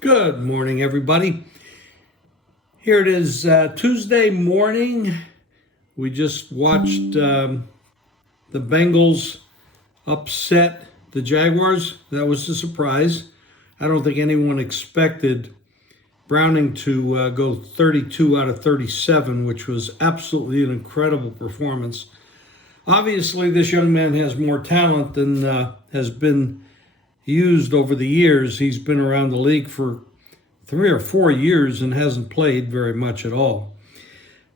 Good morning, everybody. Here it is, Tuesday morning. We just watched the Bengals upset the Jaguars. That was a surprise. I don't think anyone expected Browning to go 32 out of 37, which was absolutely an incredible performance. Obviously, this young man has more talent than has been used over the years. He's been around the league for 3 or 4 years and hasn't played very much at all.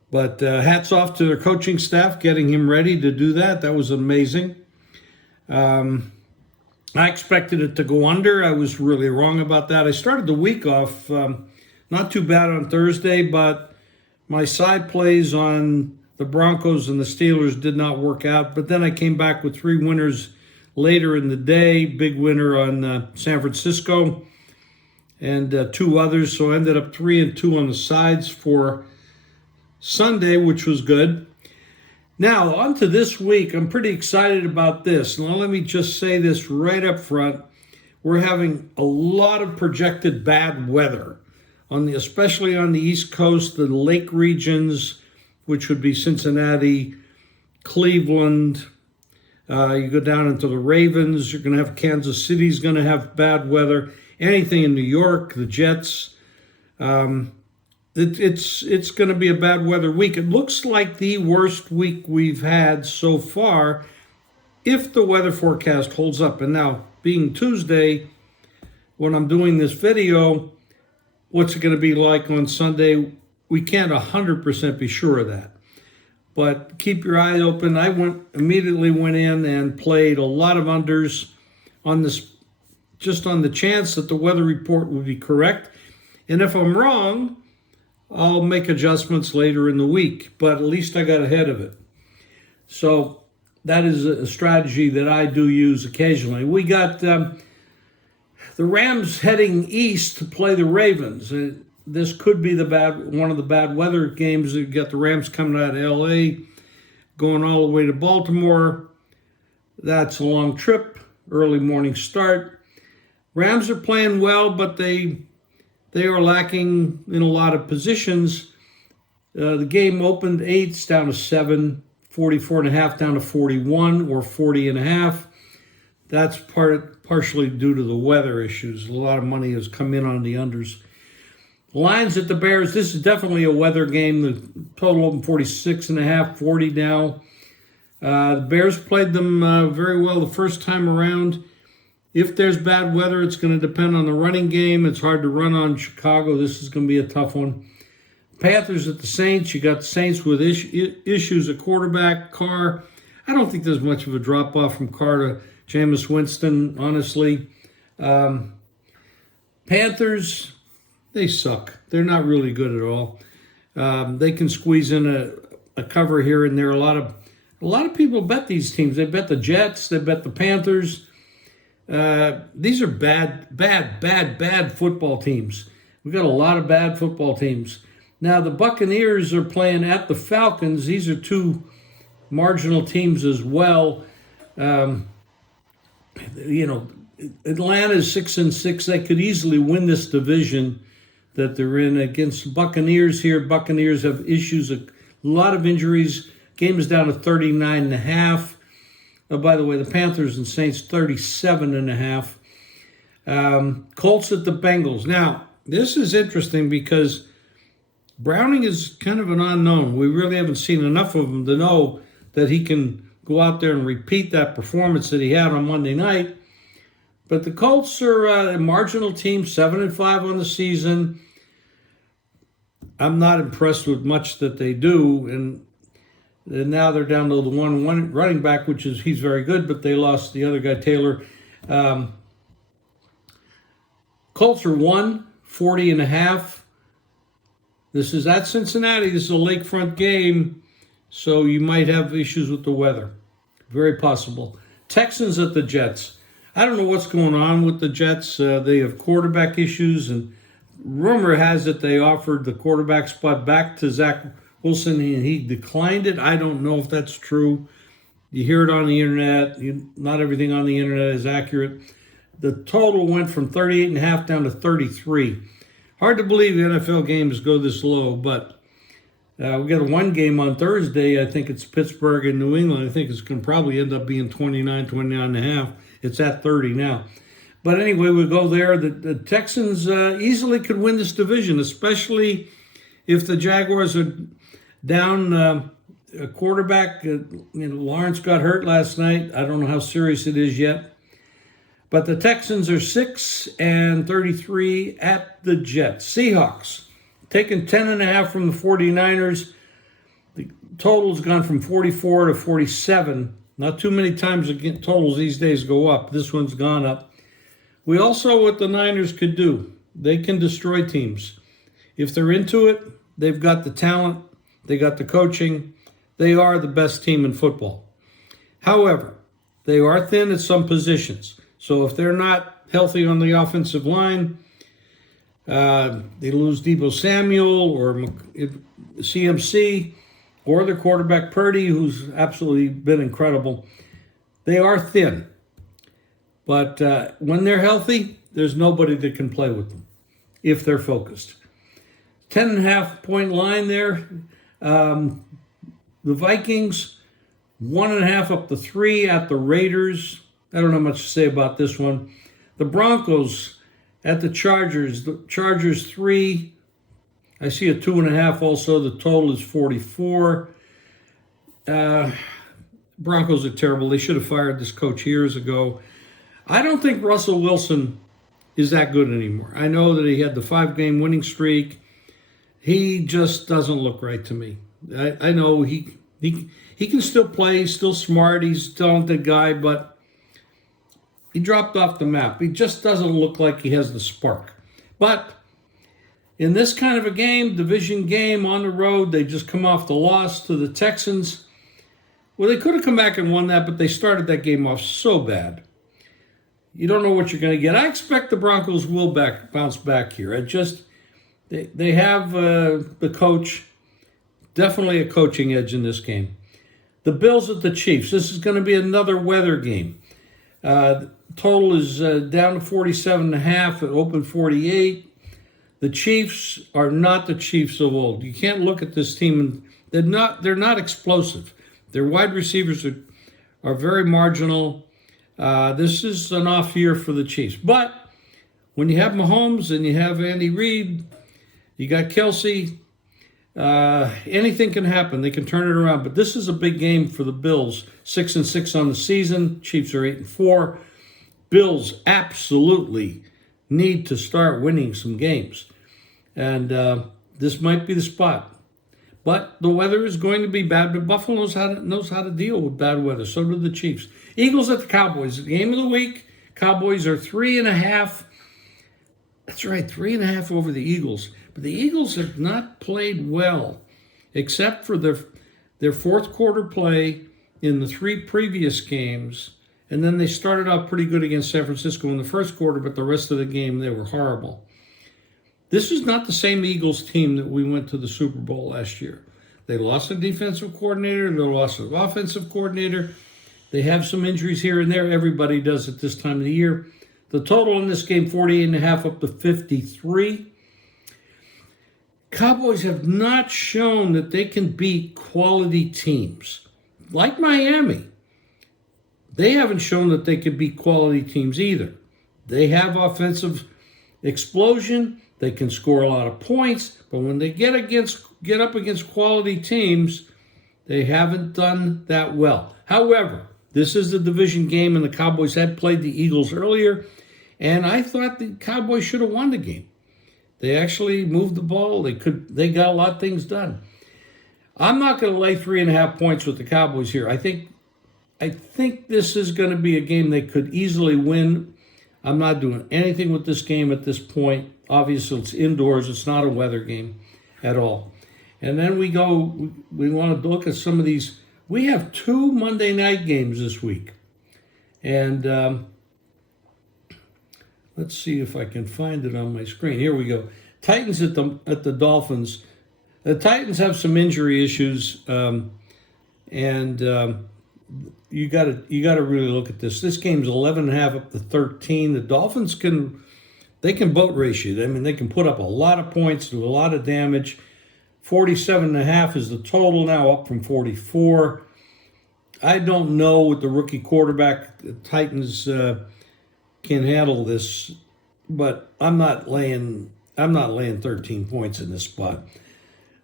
But hats off to their coaching staff getting him ready to do that. That was amazing. I expected it to go under. I was really wrong about that. I started the week off not too bad on Thursday, but my side plays on the Broncos and the Steelers did not work out. But then I came back with 3 winners later in the day. Big winner on San Francisco and 2 others. So I ended up 3-2 on the sides for Sunday, which was good. Now, on to this week. I'm pretty excited about this. Now, let me just say this right up front. We're having a lot of projected bad weather, especially on the East Coast, the lake regions, which would be Cincinnati, Cleveland. You go down into the Ravens, you're going to have Kansas City's going to have bad weather. Anything in New York, the Jets. It's going to be a bad weather week. It looks like the worst week we've had so far if the weather forecast holds up. And now, being Tuesday, when I'm doing this video, what's it going to be like on Sunday? We can't 100% be sure of that. But keep your eye open. I immediately went in and played a lot of unders on this, just on the chance that the weather report would be correct. And if I'm wrong, I'll make adjustments later in the week. But at least I got ahead of it. So that is a strategy that I do use occasionally. We got the Rams heading east to play the Ravens. This could be one of the bad weather games. You got the Rams coming out of LA, going all the way to Baltimore. That's a long trip, early morning start. Rams are playing well, but they are lacking in a lot of positions. The game opened 8, down to 7, 44.5 down to 41 or 40.5. That's partially due to the weather issues. A lot of money has come in on the unders. Lines at the Bears, this is definitely a weather game. The total open 46.5, 40 now. The Bears played them very well the first time around. If there's bad weather, it's going to depend on the running game. It's hard to run on Chicago. This is going to be a tough one. Panthers at the Saints. You got the Saints with issues at quarterback. Carr. I don't think there's much of a drop-off from Carr to Jameis Winston, honestly. Panthers, they suck. They're not really good at all. They can squeeze in a cover here and there. A lot of people bet these teams. They bet the Jets. They bet the Panthers. These are bad football teams. We've got a lot of bad football teams. Now, the Buccaneers are playing at the Falcons. These are 2 marginal teams as well. Atlanta's 6-6. They could easily win this division that they're in against the Buccaneers here. Buccaneers have issues, a lot of injuries. Game is down to 39.5. By the way, the Panthers and Saints 37.5. Colts at the Bengals. Now, this is interesting because Browning is kind of an unknown. We really haven't seen enough of him to know that he can go out there and repeat that performance that he had on Monday night. But the Colts are a marginal team, 7-5 on the season. I'm not impressed with much that they do, and now they're down to the one running back, he's very good, but they lost the other guy, Taylor. Colts are 40.5. This is at Cincinnati. This is a lakefront game, so you might have issues with the weather. Very possible. Texans at the Jets. I don't know what's going on with the Jets. They have quarterback issues, and rumor has it they offered the quarterback spot back to Zach Wilson, and he declined it. I don't know if that's true. You hear it on the internet. Not everything on the internet is accurate. the total went from 38.5 down to 33. Hard to believe NFL games go this low, but we got one game on Thursday. I think it's Pittsburgh and New England. I think it's going to probably end up being 29.5. It's at 30 now. But anyway, we go there. The Texans easily could win this division, especially if the Jaguars are down a quarterback. Lawrence got hurt last night. I don't know how serious it is yet. But the Texans are 6-33 at the Jets. Seahawks taking 10.5 from the 49ers. The total's gone from 44 to 47. Not too many times totals these days go up. This one's gone up. We also, what the Niners could do, they can destroy teams. If they're into it, they've got the talent, they got the coaching, they are the best team in football. However, they are thin at some positions. So if they're not healthy on the offensive line, they lose Deebo Samuel or CMC or their quarterback Purdy, who's absolutely been incredible. They are thin. But when they're healthy, there's nobody that can play with them if they're focused. 10.5 point line there. The Vikings, 1.5 up to 3 at the Raiders. I don't have much to say about this one. The Broncos at the Chargers. The Chargers 3. I see a 2.5 also. The total is 44. Broncos are terrible. They should have fired this coach years ago. I don't think Russell Wilson is that good anymore. I know that he had the 5-game winning streak. He just doesn't look right to me. I know he can still play. He's still smart. He's a talented guy, but he dropped off the map. He just doesn't look like he has the spark. But in this kind of a game, division game on the road, they just come off the loss to the Texans. Well, they could have come back and won that, but they started that game off so bad. You don't know what you're going to get. I expect the Broncos will bounce back here. They have the coach, definitely a coaching edge in this game. The Bills at the Chiefs. This is going to be another weather game. Total is down to 47.5. It opened 48. The Chiefs are not the Chiefs of old. You can't look at this team and they're not explosive. Their wide receivers are very marginal. This is an off year for the Chiefs. But when you have Mahomes and you have Andy Reid, you got Kelsey, anything can happen. They can turn it around. But this is a big game for the Bills. 6-6 on the season. Chiefs are 8-4. Bills absolutely need to start winning some games. And this might be the spot. But the weather is going to be bad. But Buffalo knows how to deal with bad weather. So do the Chiefs. Eagles at the Cowboys. Game of the week. Cowboys are 3.5. That's right, 3.5 over the Eagles. But the Eagles have not played well, except for their fourth quarter play in the 3 previous games. And then they started out pretty good against San Francisco in the first quarter, but the rest of the game, they were horrible. This is not the same Eagles team that we went to the Super Bowl last year. They lost a defensive coordinator. They lost an offensive coordinator. They have some injuries here and there. Everybody does at this time of the year. The total in this game, 48.5 up to 53. Cowboys have not shown that they can beat quality teams. Like Miami, they haven't shown that they can beat quality teams either. They have offensive explosion. They can score a lot of points. But when they get up against quality teams, they haven't done that well. However, this is the division game, and the Cowboys had played the Eagles earlier, and I thought the Cowboys should have won the game. They actually moved the ball. They got a lot of things done. I'm not going to lay 3.5 points with the Cowboys here. I think this is going to be a game they could easily win. I'm not doing anything with this game at this point. Obviously, it's indoors. It's not a weather game at all. And then we want to look at some of these. We have 2 Monday night games this week. And let's see if I can find it on my screen. Here we go. Titans at the Dolphins. The Titans have some injury issues, and you gotta really look at this. This game's 11.5 up to 13. The Dolphins can boat race you. I mean, they can put up a lot of points, do a lot of damage. 47.5 is the total now, up from 44. I don't know with the rookie quarterback. The Titans can handle this, but I'm not laying 13 points in this spot.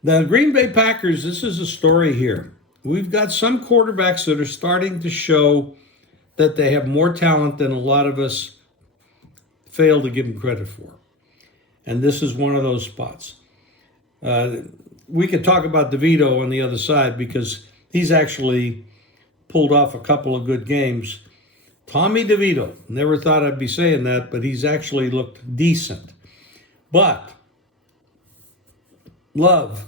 The Green Bay Packers, this is a story here. We've got some quarterbacks that are starting to show that they have more talent than a lot of us fail to give them credit for. And this is one of those spots. We could talk about DeVito on the other side because he's actually pulled off a couple of good games. Tommy DeVito, never thought I'd be saying that, but he's actually looked decent. But Love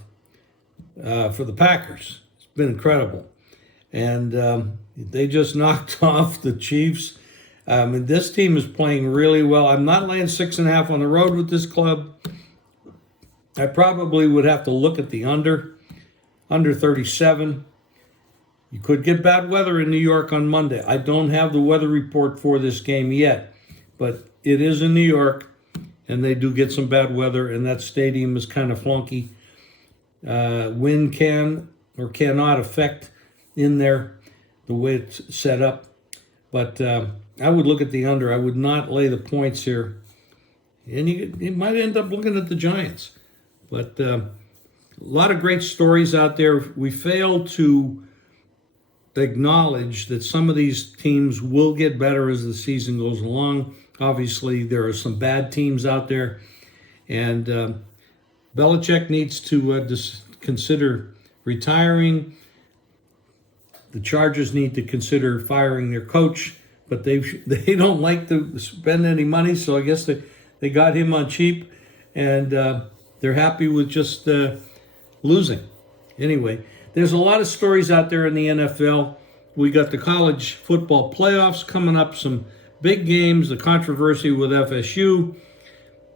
for the Packers, it's been incredible. And they just knocked off the Chiefs. And this team is playing really well. I'm not laying 6.5 on the road with this club. I probably would have to look at the under 37. You could get bad weather in New York on Monday. I don't have the weather report for this game yet, but it is in New York, and they do get some bad weather, and that stadium is kind of flunky. Wind can or cannot affect in there the way it's set up. But I would look at the under. I would not lay the points here. And you might end up looking at the Giants. But a lot of great stories out there. We fail to acknowledge that some of these teams will get better as the season goes along. Obviously, there are some bad teams out there. And Belichick needs to consider retiring. The Chargers need to consider firing their coach, but they don't like to spend any money, so I guess they got him on cheap, and they're happy with just losing. Anyway, there's a lot of stories out there in the NFL. We got the college football playoffs coming up, some big games, the controversy with FSU.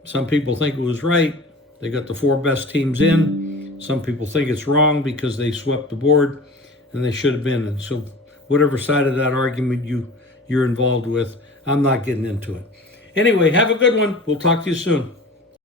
Some people think it was right. They got the 4 best teams in. Some people think it's wrong because they swept the board, and they should have been. And so whatever side of that argument you're involved with, I'm not getting into it. Anyway, have a good one. We'll talk to you soon.